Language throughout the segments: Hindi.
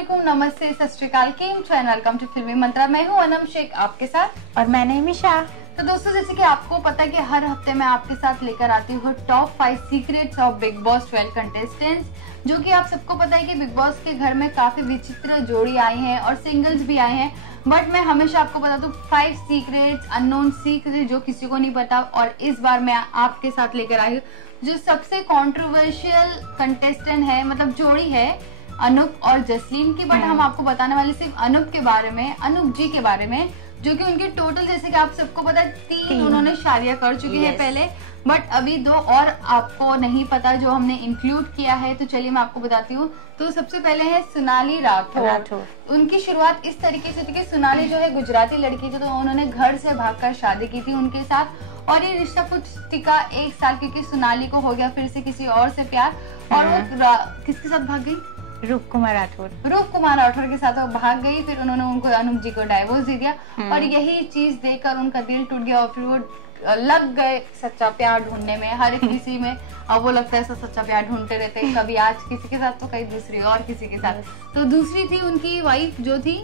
अस्सलामुअलैकुम, नमस्ते, सत श्री अकाल, केम छो एंड वेलकम टू फिल्मी मंत्रा। मैं हूं अनम शेख आपके साथ और मैं निमिषा। तो दोस्तों, जैसे कि आपको पता है कि हर हफ्ते मैं आपके साथ लेकर आती हूँ top 5 secrets of big boss 12 contestants, जो कि आप सबको पता है कि बिग बॉस के घर में काफी विचित्र जोड़ी आई हैं और सिंगल्स भी आए हैं। बट मैं हमेशा आपको बता दूं 5 सीक्रेट्स, अननोन सीक्रेट जो किसी को नहीं पता। और इस बार मैं आपके साथ लेकर आई हूँ जो सबसे कंट्रोवर्शियल कंटेस्टेंट है, मतलब जोड़ी है, अनूप और जसलीन की। बट हम आपको बताने वाले सिर्फ अनूप के बारे में, अनूप जी के बारे में, जो कि उनके टोटल, जैसे कि आप सबको पता है, 3 उन्होंने शादियां कर चुके हैं पहले, बट अभी 2 और आपको नहीं पता जो हमने इंक्लूड किया है। तो चलिए मैं आपको बताती हूँ। तो सबसे पहले है सोनाली राठौर। उनकी शुरुआत इस तरीके से थी कि सोनाली जो है गुजराती लड़की थी, तो उन्होंने घर से भागकर शादी की थी उनके साथ। और ये रिश्ता कुछ टिका 1 साल, क्योंकि सोनाली को हो गया फिर से किसी और से प्यार। और वो किसके साथ भाग गई? रूप कुमार राठौर के साथ वो भाग गई। फिर उन्होंने उनको, अनूप जी को डाइवोर्स दे दिया। और यही चीज देखकर उनका दिल टूट गया और फिर वो लग गए सच्चा प्यार ढूंढने में, हर किसी में। अब वो लगता है ऐसा सच्चा प्यार ढूंढते रहते हैं, कभी आज किसी के साथ तो कहीं दूसरी और किसी के साथ। तो दूसरी थी उनकी वाइफ जो थी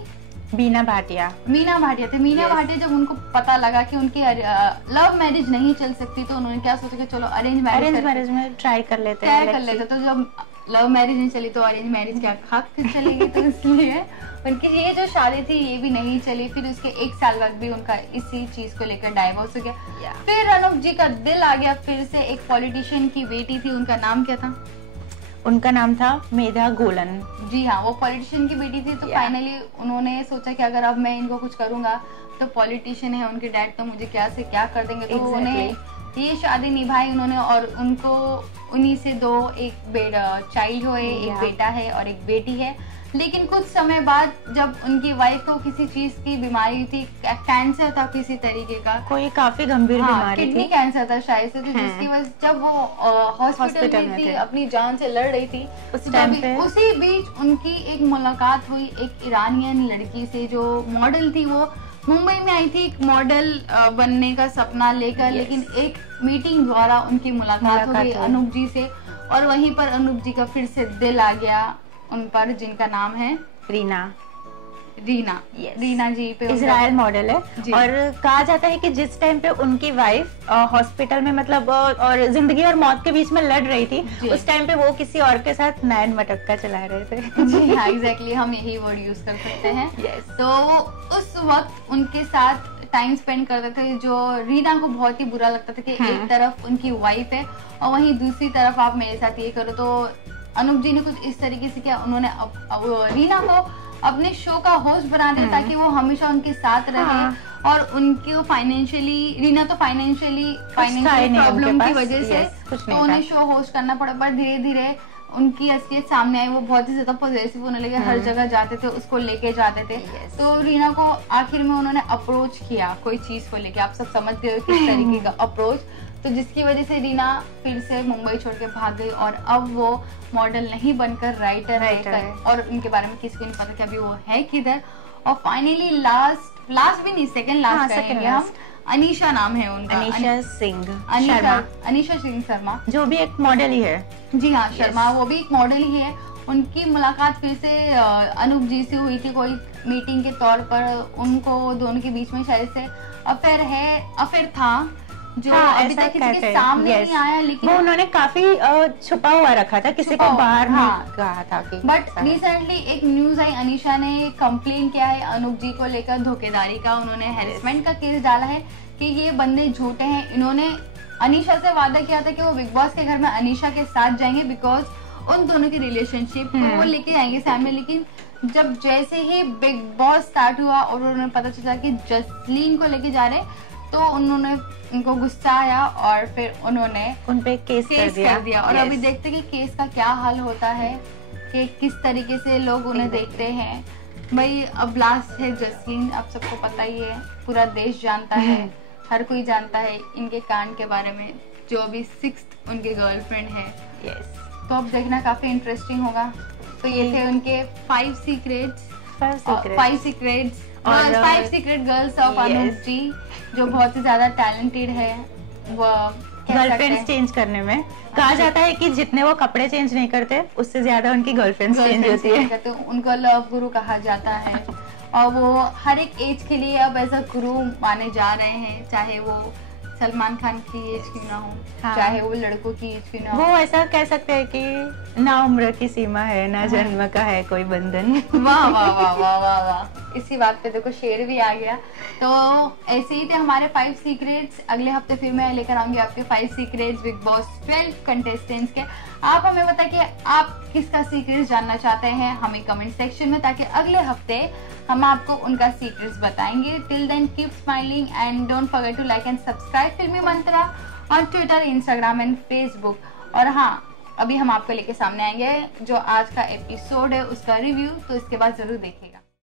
मीना भाटिया थी। मीना भाटिया जब उनको पता लगा कि उनकी लव मैरिज नहीं चल सकती, तो उन्होंने क्या सोचा कि चलो अरेंज मैरिज में ट्राई कर लेते हैं। तो जब लव मैरिज नहीं चली तो अरेंज मैरिज क्या खाक फिर चलेगी। तो इसलिए उनकी ये जो शादी थी ये भी नहीं चली। फिर उसके 1 साल बाद भी उनका इसी चीज को लेकर डाइवोर्स हो गया। फिर अनूप जी का दिल आ गया फिर से। एक पॉलिटिशियन की बेटी थी, उनका नाम क्या था? उनका नाम था मेधा गोलन। जी हाँ, वो पॉलिटिशियन की बेटी थी। तो फाइनली उन्होंने सोचा कि अगर अब मैं इनको कुछ करूंगा तो पॉलिटिशियन है उनके डैड, तो मुझे क्या से क्या कर देंगे। तो उन्हें ये शादी निभाई उन्होंने और उनको उन्हीं से 2 एक चाइल्ड हुए, एक बेटा है और एक बेटी है। लेकिन कुछ समय बाद जब उनकी वाइफ को किसी चीज की बीमारी थी, कैंसर था किसी तरीके का, कोई काफी गंभीर बीमारी थी, किडनी कैंसर था शायद से। तो जिसकी वजह जब वो हॉस्पिटल में थी, अपनी जान से लड़ रही थी, उसी बीच उनकी एक मुलाकात हुई एक ईरानियन लड़की से जो मॉडल थी। वो मुंबई में आई थी एक मॉडल बनने का सपना लेकर। लेकिन एक मीटिंग द्वारा उनकी मुलाकात हो गई अनूप जी से, और वहीं पर अनूप जी का फिर से दिल आ गया उन पर, जिनका नाम है रीना जी पे। इजराइल मॉडल है। और कहा जाता है कि जिस टाइम पे उनकी वाइफ हॉस्पिटल में, मतलब और जिंदगी और मौत के बीच में लड़ रही थी, उस टाइम पे वो किसी और के साथ नैन मटक्का चला रहे थे। जी हाँ, एग्जैक्टली, हम यही वर्ड यूज कर सकते हैं। तो उस वक्त उनके साथ टाइम स्पेंड करते थे, जो रीना को बहुत ही बुरा लगता था कि एक तरफ उनकी वाइफ है और वहीं दूसरी तरफ आप मेरे साथ ये करो। तो अनूप जी ने कुछ इस तरीके से किया, उन्होंने रीना को अपने शो का होस्ट बना दिया ताकि वो हमेशा उनके साथ रहे। और उनकी फाइनेंशियली, रीना तो फाइनेंशियली प्रॉब्लम की वजह से तो उन्हें शो होस्ट करना पड़ा। पर धीरे धीरे उनकी असलियत सामने आई, वो बहुत ही ज्यादा पॉजिटिव होने लगे, हर जगह जाते थे, उसको लेके जाते थे। तो रीना को आखिर में उन्होंने अप्रोच किया कोई चीज को लेके, आप सब समझते हो किस तरीके का अप्रोच। तो जिसकी वजह से रीना फिर से मुंबई छोड़ के भाग गई और अब वो मॉडल नहीं बनकर राइटर है। और उनके बारे में किसी को नहीं पता कि अभी वो है किधर। और फाइनली लास्ट भी नहीं, सेकंड लास्ट करेंगे हम। अनीशा नाम है उनका, अनीशा सिंह शर्मा, जो भी एक मॉडल ही है। जी हाँ, शर्मा, वो भी एक मॉडल ही है। उनकी मुलाकात फिर से अनूप जी से हुई थी कोई मीटिंग के तौर पर। उनको दोनों के बीच में शायद से अफेयर था, जो अभी तक किसी के सामने नहीं आया। लेकिन वो उन्होंने काफी छुपा हुआ रखा था, किसी को बाहर नहीं कहा था कि। बट रिसेंटली एक न्यूज आई, अनीशा ने कंप्लेन किया है अनूप जी को लेकर धोखेधारी का। उन्होंने हैरेसमेंट का केस डाला है कि ये बंदे झूठे हैं। इन्होंने अनीशा से वादा किया था कि वो बिग बॉस के घर में अनीशा के साथ जाएंगे, बिकॉज उन दोनों की रिलेशनशिप वो लेके आएंगे सामने। लेकिन जब जैसे ही बिग बॉस स्टार्ट हुआ और उन्हें पता चला कि जसलीन को लेके जा रहे, तो उनको गुस्सा आया और फिर उन्होंने उन पे केस कर दिया। और अभी देखते कि केस का क्या हल होता है, कि किस तरीके से लोग उन्हें देखते हैं। भाई अब लास्ट है जसलीन, आप सबको पता ही है, पूरा देश जानता है, हर कोई जानता है इनके कांड के बारे में, जो अभी 6th उनके गर्लफ्रेंड है। तो अब देखना काफी इंटरेस्टिंग होगा। तो ये थे उनके 5 सीक्रेट्स और 5 सीक्रेट गर्ल्स ऑफ अनूप जी, जो बहुत ही ज्यादा टैलेंटेड है। वो गर्लफ्रेंड्स चेंज करने में। कहा जाता है कि जितने वो कपड़े चेंज नहीं करते उससे ज्यादा उनकी गर्लफ्रेंड्स चेंज होती है, तो उनको लव गुरु कहा जाता है। और वो हर एक एज के लिए अब ऐसा गुरु माने जा रहे हैं, चाहे वो सलमान खान की एज क्यों ना हो, हाँ। चाहे वो लड़कों की एज क्यों ना हो। वो ऐसा कह सकते हैं कि ना उम्र की सीमा है ना जन्म का है कोई बंधन। वाह वाह वाह वाह वाह वाह, इसी बात पे देखो शेर भी आ गया। तो ऐसे ही थे हमारे 5 सीक्रेट्स। अगले हफ्ते फिर मैं लेकर आऊंगी आपके 5 सीक्रेट्स बिग बॉस 12 कंटेस्टेंट्स के। आप हमें बताइए कि आप किसका सीक्रेट जानना चाहते हैं हमें कमेंट सेक्शन में, ताकि अगले हफ्ते हम आपको उनका सीक्रेट्स बताएंगे। Till then keep smiling and don't forget to like and subscribe Filmi Mantra on Twitter, Instagram and Facebook. और हाँ, अभी हम आपको लेके सामने आएंगे जो आज का एपिसोड है उसका रिव्यू, तो इसके बाद जरूर देखिए।